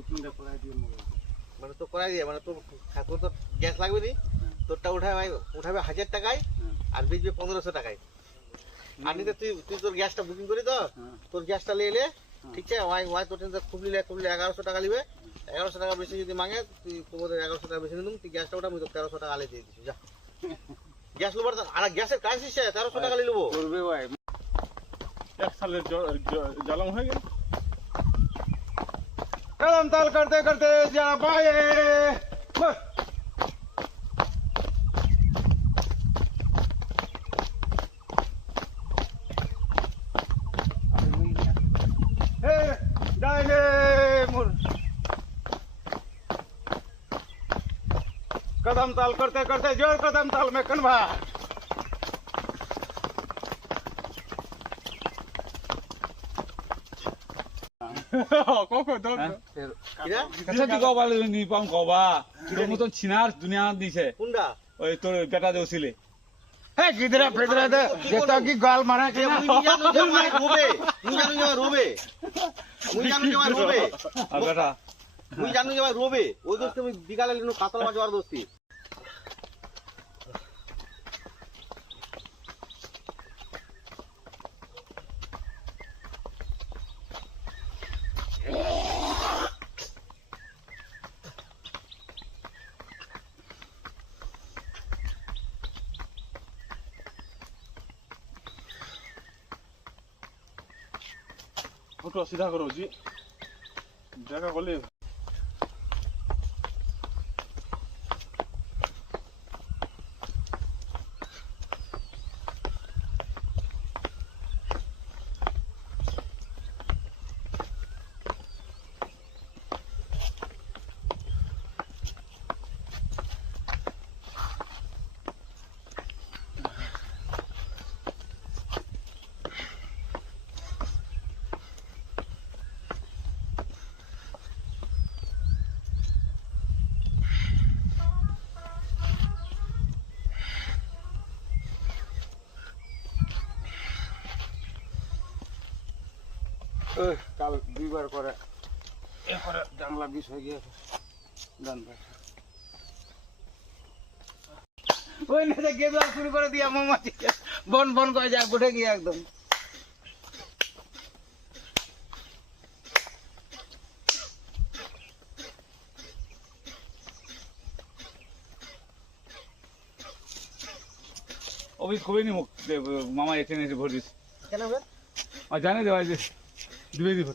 বুকিংটা করাই দিয়ে মানে তো করাই দিয়ে মানে তোর ঠাকুর তো গ্যাস লাগবে নি তোরটা উঠাবে 1000 টাকায় আর বেচবে 1500 টাকায় আর নিতে তুই তোর গ্যাসটা বুকিং করি তো তোর গ্যাসটা নিয়ে এলে ঠিক আছে ওয়াই তোর খুবলি 1100 টাকা নিবে 1100 টাকা বেশি যদি মাঙে তুই তোমাদের 1100 টাকা বেশি নিলাম তুই গ্যাসটা ওটা আমি তো 1300 টাকা আলে দিয়ে দিচ্ছি যা গ্যাস লোবার আর গ্যাসের ক্রাইসিস 1300 টাকা নিয়ে নেবো করবে ভাই এক সালের জলম হয়ে গেল कदम ताल करते करते जा पाए कदम ताल करते करते जोर कदम ताल में कन्वा কখন ধর কবা তোর মতন ছিনার দুনিয়া দিছে কোনটা ওই তোর বেটা দেউছিলে है किधर फिधर दे जेता की गाल मारा के মুই জানো যে রোবে আর বেটা মুই জানো যে রোবে ওই দোস্ত তুমি বিকালে লিনো কাতল মাছ আর দোস্তি ফটো সিধা করো জি জায়গা করলে কাল দুইবার করে এরপরে জানলা বিষ হয়ে গিয়েছে জানলা ওই না গেদা শুরু করে দিয়া মৌমাছি বন বন করে যা উঠে গিয়ে একদম অবি কবে নি মুখ মামা এখানে এসে ভরিস কেন হবে আর জানে দেওয়া যে দিবে দিব